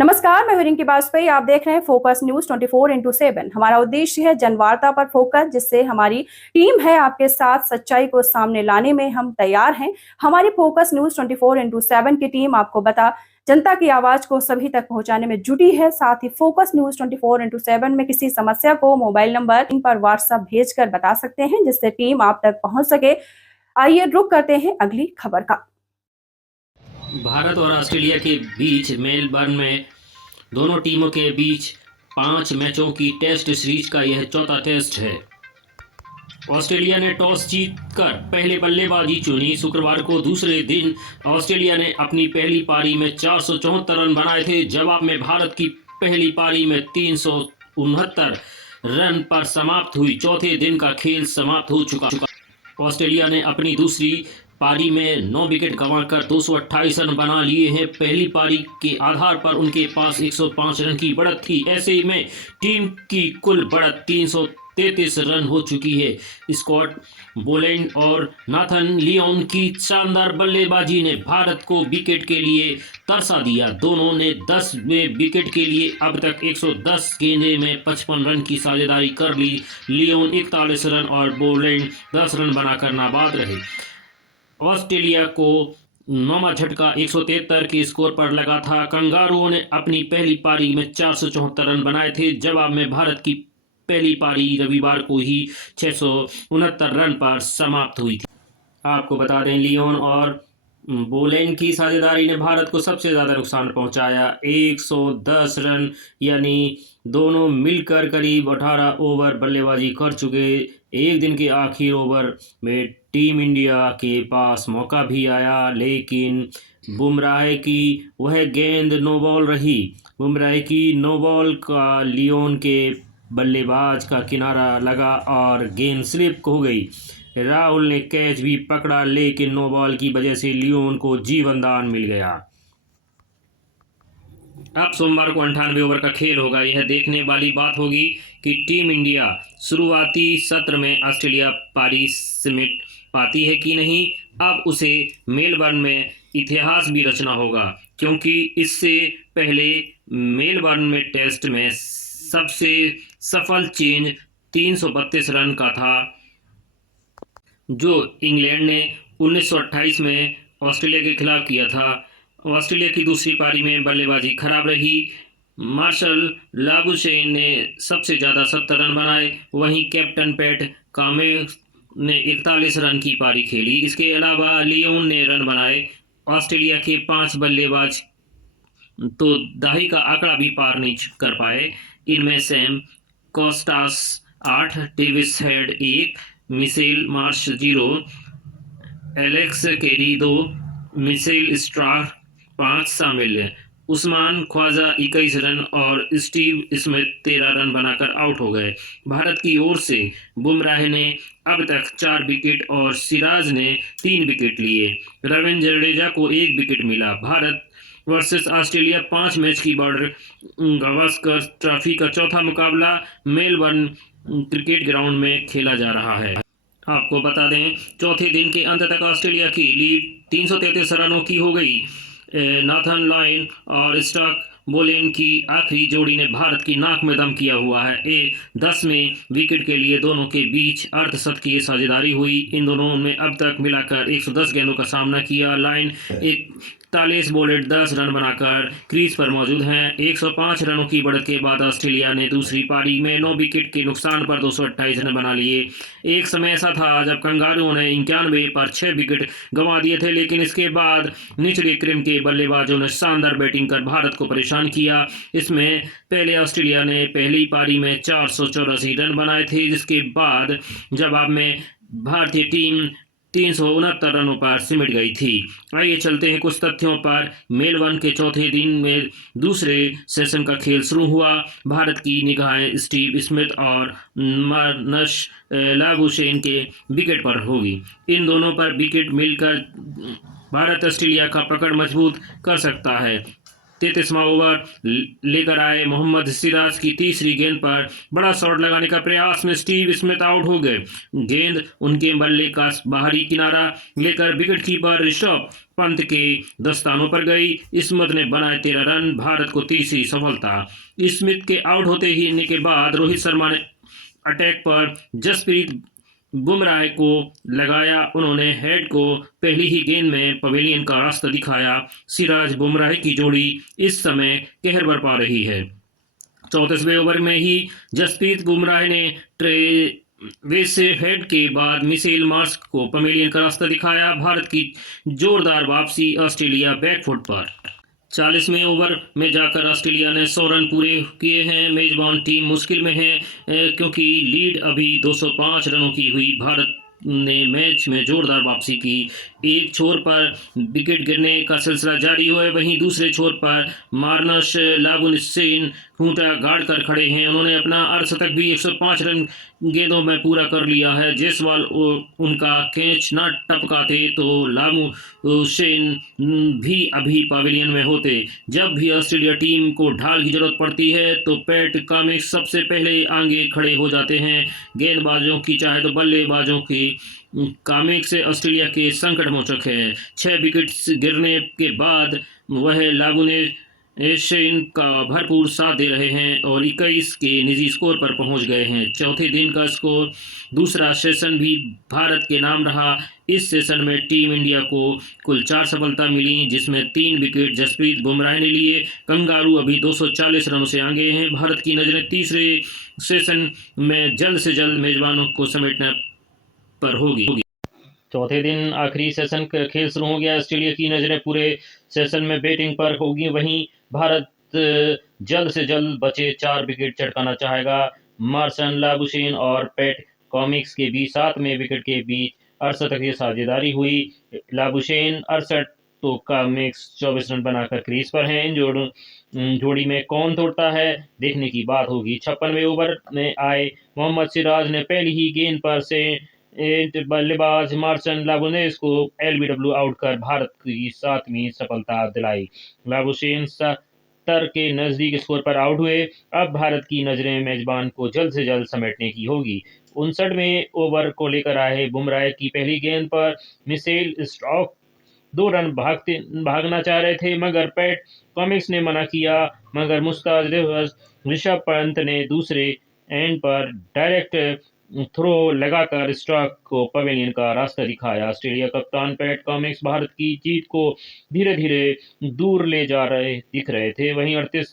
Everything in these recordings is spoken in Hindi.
नमस्कार, मैं हूं रिंकी बाजपेयी। आप देख रहे हैं फोकस न्यूज 24x7। हमारा उद्देश्य है जनवार्ता पर फोकस, जिससे हमारी टीम है आपके साथ सच्चाई को सामने लाने में हम तैयार हैं। हमारी फोकस न्यूज 24x7 की टीम आपको बता जनता की आवाज को सभी तक पहुंचाने में जुटी है। साथ ही फोकस न्यूज 24x7 में किसी समस्या को मोबाइल नंबर इन पर व्हाट्सएप भेजकर बता सकते हैं, जिससे टीम आप तक पहुंच सके। आइए रुक करते हैं अगली खबर का। भारत और ऑस्ट्रेलिया के बीच मेलबर्न में दोनों टीमों के बीच 5 मैचों की टेस्ट सीरीज का यह चौथा टेस्ट है। ऑस्ट्रेलिया ने टॉस जीतकर पहले बल्लेबाजी चुनी। शुक्रवार को दूसरे दिन ऑस्ट्रेलिया ने अपनी पहली पारी में 474 रन बनाए थे। जवाब में भारत की पहली पारी में 369 रन पर समाप्त हुई। चौथे दिन का खेल समाप्त हो चुका। ऑस्ट्रेलिया ने अपनी दूसरी पारी में 9 विकेट गंवाकर 228 रन बना लिए हैं। पहली पारी के आधार पर उनके पास 105 रन की बढ़त थी। ऐसे में टीम की कुल बढ़त 333 रन हो चुकी है। स्कॉट बोलैंड और नाथन लियोन की शानदार बल्लेबाजी ने भारत को विकेट के लिए तरसा दिया। दोनों ने 10वें विकेट के लिए अब तक 110 गेंदे में 55 रन की साझेदारी कर ली। लियोन 41 रन और बोलैंड 10 रन बनाकर नाबाद रहे। ऑस्ट्रेलिया को 9वां झटका 173 के स्कोर पर लगा था। कंगारुओं ने अपनी पहली पारी में 474 रन बनाए थे। जवाब में भारत की पहली पारी रविवार को ही 669 रन पर समाप्त हुई थी। आपको बता दें, लियोन और बोलैंड की साझेदारी ने भारत को सबसे ज़्यादा नुकसान पहुंचाया। 110 रन, यानी दोनों मिलकर करीब 18 ओवर बल्लेबाजी कर चुके। एक दिन के आखिर ओवर में टीम इंडिया के पास मौका भी आया, लेकिन बुमराह की वह गेंद नो बॉल रही। बुमराह की नो बॉल का लियोन के बल्लेबाज का किनारा लगा और गेंद स्लिप हो गई। राहुल ने कैच भी पकड़ा, लेकिन नो बॉल की वजह से लियोन को जीवन दान मिल गया। अब सोमवार को 98 ओवर का खेल होगा। यह देखने वाली बात होगी कि टीम इंडिया शुरुआती सत्र में ऑस्ट्रेलिया पारी समेट पाती है कि नहीं। अब उसे मेलबर्न में इतिहास भी रचना होगा, क्योंकि इससे पहले मेलबर्न में टेस्ट में सबसे सफल चेंज 332 रन का था, जो इंग्लैंड ने 1928 में ऑस्ट्रेलिया के खिलाफ किया था। ऑस्ट्रेलिया की दूसरी पारी में बल्लेबाजी खराब रही। मार्शल लाबुशेन ने सबसे ज़्यादा 70 रन बनाए। वहीं कैप्टन पैट कामिंस ने 41 रन की पारी खेली। इसके अलावा लियोन ने रन बनाए। ऑस्ट्रेलिया के 5 बल्लेबाज तो दहाई का आंकड़ा भी पार नहीं कर पाए। इनमें Sam Konstas 8, Davis Head 1, Mitchell Marsh 0, Alex Carey 2, Mitchell Starc 5 शामिल है। उस्मान ख्वाजा 21 रन और स्टीव स्मिथ 13 रन बनाकर आउट हो गए। भारत की ओर से बुमराह ने अब तक 4 विकेट और सिराज ने 3 विकेट लिए। रविंद्र जडेजा को 1 विकेट मिला। भारत वर्सेस ऑस्ट्रेलिया 5 मैच की बॉर्डर गावस्कर ट्रॉफी का चौथा मुकाबला मेलबर्न क्रिकेट ग्राउंड में खेला जा रहा है। आपको बता दें, चौथे दिन के अंत तक ऑस्ट्रेलिया की लीड 333 रनों की हो गई। नाथन लायन और स्टॉक बोलैंड की आखिरी जोड़ी ने भारत की नाक में दम किया हुआ है। 10वें विकेट के लिए दोनों के बीच अर्धशतकीय साझेदारी हुई। इन दोनों ने अब तक मिलाकर 110 गेंदों का सामना किया। लायन 41, बोलेंड 10 रन बनाकर क्रीज पर मौजूद हैं। 105 रनों की बढ़त के बाद ऑस्ट्रेलिया ने दूसरी पारी में 9 विकेट के नुकसान पर 228 रन बना लिए। एक समय ऐसा था जब कंगारुओं ने 91 पर 6 विकेट गंवा दिए थे, लेकिन इसके बाद निचले क्रम के बल्लेबाजों ने शानदार बैटिंग कर भारत को परेशान किया। इसमें पहले ऑस्ट्रेलिया ने पहली पारी में 484 रन बनाए थे, जिसके बाद जवाब में भारतीय टीम 369 रनों पर सिमट गई थी। आइए चलते हैं कुछ तथ्यों पर। मेलबर्न के चौथे दिन में दूसरे सेशन का खेल शुरू हुआ। भारत की निगाहें स्टीव स्मिथ और मार्नश लाबुशेन के विकेट पर होगी। इन दोनों पर विकेट मिलकर भारत ऑस्ट्रेलिया का पकड़ मजबूत कर सकता है। 33वां ओवर लेकर आए मोहम्मद सिराज की तीसरी गेंद पर बड़ा शॉट लगाने का प्रयास में स्टीव स्मिथ आउट हो गए। गेंद उनके बल्ले का बाहरी किनारा लेकर विकेटकीपर ऋषभ पंत के दस्तानों पर गई। स्मिथ ने बनाए 13 रन, भारत को तीसरी सफलता। स्मिथ के आउट होते ही के बाद रोहित शर्मा ने अटैक पर जसप्रीत बुमराह को लगाया। उन्होंने हेड को पहली ही गेंद में पवेलियन का रास्ता दिखाया। सिराज बुमराह की जोड़ी इस समय कहर बरपा रही है। 34वें ओवर में ही जसप्रीत बुमराह ने ट्रेविस हेड के बाद मिशेल मार्श को पवेलियन का रास्ता दिखाया। भारत की जोरदार वापसी, ऑस्ट्रेलिया बैकफुट पर। 40वें ओवर में जाकर ऑस्ट्रेलिया ने 100 रन पूरे किए हैं। मेजबान टीम मुश्किल में है क्योंकि लीड अभी 205 रनों की हुई। भारत ने मैच में जोरदार वापसी की। एक छोर पर विकेट गिरने का सिलसिला जारी हुआ है, वहीं दूसरे छोर पर मार्नस लाबुनसेन खूंटा गाड़ कर खड़े हैं। उन्होंने अपना अर्धशतक भी 105 रन गेंदों में पूरा कर लिया है। जायसवाल उनका कैच न टपकाते तो लाबुनसेन भी अभी पवेलियन में होते। जब भी ऑस्ट्रेलिया टीम को ढाल की जरूरत पड़ती है तो पैट कमिंस सबसे पहले आगे खड़े हो जाते हैं। गेंदबाजों की चाहे तो बल्लेबाजों की कमिंस ऑस्ट्रेलिया के संकट मोचक है। 6 विकेट गिरने के बाद वह लाबुनसेन का भरपूर साथ दे रहे हैं और 21 के निजी स्कोर पर पहुंच गए हैं। चौथे दिन का स्कोर दूसरा सेशन भी भारत के नाम रहा। इस सेशन में टीम इंडिया को कुल 4 सफलता मिली, जिसमें 3 विकेट जसप्रीत बुमराह ने लिए। कंगारू अभी 240 रनों से आगे हैं। भारत की नजरें तीसरे सेशन में जल्द से जल्द मेजबानों को समेटने पर होगी। चौथे दिन आखिरी सेशन का खेल शुरू हो गया। ऑस्ट्रेलिया की नजरें पूरे सेशन में बैटिंग पर होगी। वहीं भारत जल्द से जल्द बचे 4 विकेट चटकाना चाहेगा। मार्शन लाबुनसेन और पैट कमिंस के बीच 7वें विकेट के बीच 68 की साझेदारी हुई। लाबुनसेन 68 तो कमिंस 24 रन बनाकर क्रीज पर हैं। इन जोड़ी में कौन तोड़ता है, देखने की बात होगी। 56वें ओवर में आए मोहम्मद सिराज ने पहली ही गेंद पर से बल्लेबाज मार्शन लाबुनसेन को एलबीडब्ल्यू आउट कर भारत की 7वीं सफलता दिलाई। लाबुनसेन 70 के नजदीक स्कोर पर आउट हुए। अब भारत की नजरें मेजबान को जल्द से जल्द समेटने की होगी। 59वें ओवर को लेकर आए बुमराह की पहली गेंद पर मिशेल स्टार्क 2 रन भागना चाह रहे थे, मगर पैट कमिंस ने मना किया। मगर मुस्ताद ऋषभ पंत ने दूसरे एंड पर डायरेक्ट थ्रो लगाकर स्टार्क को पवेलियन का रास्ता दिखाया। ऑस्ट्रेलिया कप्तान पैट कमिंस भारत की जीत को धीरे धीरे दूर ले जा रहे दिख रहे थे। वहीं 38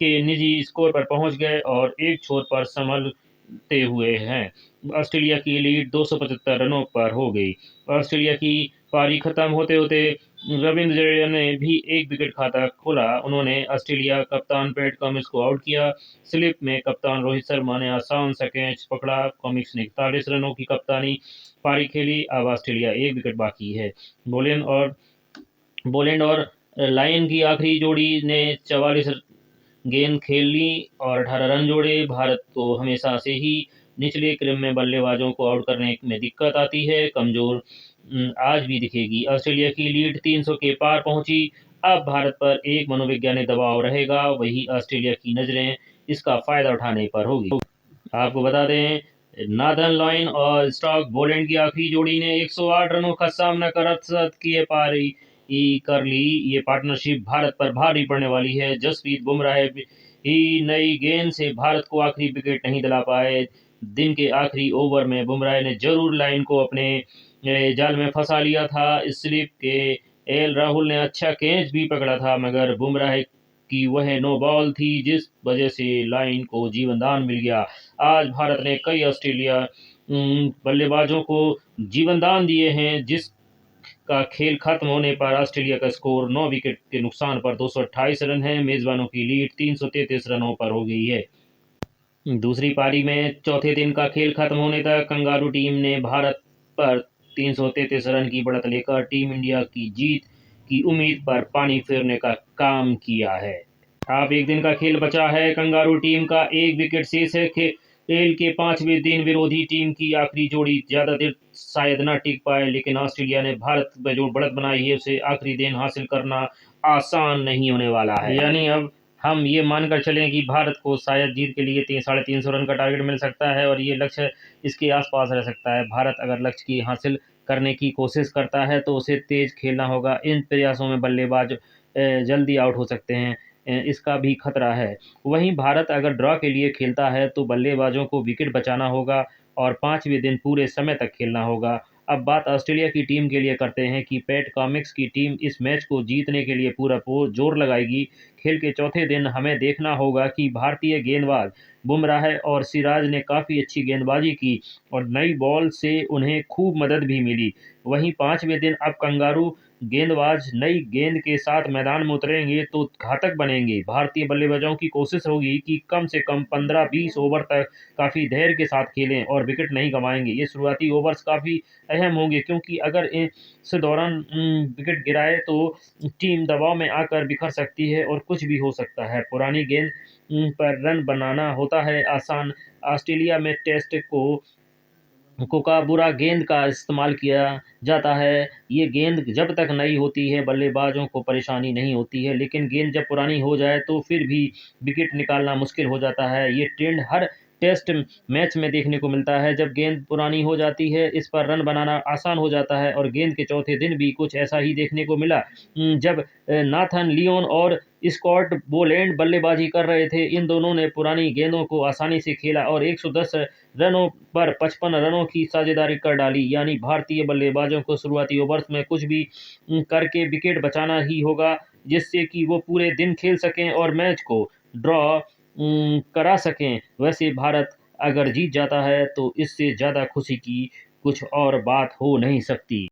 के निजी स्कोर पर पहुंच गए और एक छोर पर संभलते हुए हैं। ऑस्ट्रेलिया की लीड 275 रनों पर हो गई। ऑस्ट्रेलिया की पारी खत्म होते होते रविंद्र जडेजा ने भी एक विकेट खाता खोला। उन्होंने ऑस्ट्रेलिया कप्तान पैट कमिंस को आउट किया। स्लिप में कप्तान रोहित शर्मा ने आसान सा कैच पकड़ा। कमिंस ने 41 रनों की कप्तानी पारी खेली। अब ऑस्ट्रेलिया एक विकेट बाकी है। बोलैंड और लायन की आखिरी जोड़ी ने 44 गेंद खेल ली और 18 रन जोड़े। भारत को हमेशा से ही निचले क्रम में बल्लेबाजों को आउट करने में दिक्कत आती है। कमजोर आज भी दिखेगी। ऑस्ट्रेलिया की लीड 300 के पार पहुंची। अब भारत पर एक मनोवैज्ञानिक दबाव रहेगा, वही ऑस्ट्रेलिया की नजरें इसका फायदा उठाने पर होगी। आपको बता दें, नाथन लायन और स्टॉक बोलैंड की आखिरी जोड़ी ने 108 रनों का सामना कर अर्धशतक की पारी कर ली। ये पार्टनरशिप भारत पर भारी पड़ने वाली है। जसप्रीत बुमराह ही नई गेंद से भारत को आखिरी विकेट नहीं दिला पाए। दिन के आखिरी ओवर में बुमराह ने जरूर लाइन को अपने जाल में फंसा लिया था। स्लिप के एल राहुल ने अच्छा कैच भी पकड़ा था, मगर बुमराह की वह नो बॉल थी जिस वजह से लाइन को जीवनदान मिल गया। आज भारत ने कई ऑस्ट्रेलिया बल्लेबाजों को जीवनदान दिए हैं, जिसका खेल खत्म होने पर ऑस्ट्रेलिया का स्कोर 9 विकेट के नुकसान पर 228 रन है। मेजबानों की लीड 333 रनों पर हो गई है। दूसरी पारी में चौथे दिन का खेल खत्म होने तक कंगारू टीम ने भारत पर 333 रन की बढ़त लेकर टीम इंडिया की जीत की उम्मीद पर पानी फेरने का काम किया है। अब एक दिन का खेल बचा है। कंगारू टीम का एक विकेट शेष है। खेल के 5वें दिन विरोधी टीम की आखिरी जोड़ी ज्यादा देर शायद न टिक पाए, लेकिन ऑस्ट्रेलिया ने भारत में जो बढ़त बनाई है उसे आखिरी दिन हासिल करना आसान नहीं होने वाला है। यानी अब हम ये मानकर चलें कि भारत को शायद जीत के लिए 350 रन का टारगेट मिल सकता है और ये लक्ष्य इसके आसपास रह सकता है। भारत अगर लक्ष्य की हासिल करने की कोशिश करता है तो उसे तेज खेलना होगा। इन प्रयासों में बल्लेबाज जल्दी आउट हो सकते हैं, इसका भी खतरा है। वहीं भारत अगर ड्रॉ के लिए खेलता है तो बल्लेबाजों को विकेट बचाना होगा और 5वें दिन पूरे समय तक खेलना होगा। अब बात ऑस्ट्रेलिया की टीम के लिए करते हैं कि पैट कमिंस की टीम इस मैच को जीतने के लिए पूरा जोर लगाएगी। खेल के चौथे दिन हमें देखना होगा कि भारतीय गेंदबाज बुमराह और सिराज ने काफ़ी अच्छी गेंदबाजी की और नई बॉल से उन्हें खूब मदद भी मिली। वहीं 5वें दिन अब कंगारू गेंदबाज नई गेंद के साथ मैदान में उतरेंगे तो घातक बनेंगे। भारतीय बल्लेबाजों की कोशिश होगी कि कम से कम 15-20 ओवर तक काफ़ी धैर्य के साथ खेलें और विकेट नहीं गंवाएंगे। ये शुरुआती ओवर्स काफ़ी अहम होंगे क्योंकि अगर इस दौरान विकेट गिराए तो टीम दबाव में आकर बिखर सकती है और कुछ भी हो सकता है। पुरानी गेंद पर रन बनाना होता है आसान। ऑस्ट्रेलिया में टेस्ट का बुरा गेंद का इस्तेमाल किया जाता है। ये गेंद जब तक नई होती है बल्लेबाजों को परेशानी नहीं होती है, लेकिन गेंद जब पुरानी हो जाए तो फिर भी विकेट निकालना मुश्किल हो जाता है। ये ट्रेंड हर टेस्ट मैच में देखने को मिलता है। जब गेंद पुरानी हो जाती है इस पर रन बनाना आसान हो जाता है और गेंद के चौथे दिन भी कुछ ऐसा ही देखने को मिला। जब नाथन लियोन और स्कॉट बोलैंड बल्लेबाजी कर रहे थे, इन दोनों ने पुरानी गेंदों को आसानी से खेला और 110 रनों पर 55 रनों की साझेदारी कर डाली। यानी भारतीय बल्लेबाजों को शुरुआती ओवर्स में कुछ भी करके विकेट बचाना ही होगा, जिससे कि वो पूरे दिन खेल सकें और मैच को ड्रॉ करा सकें। वैसे भारत अगर जीत जाता है तो इससे ज़्यादा खुशी की कुछ और बात हो नहीं सकती।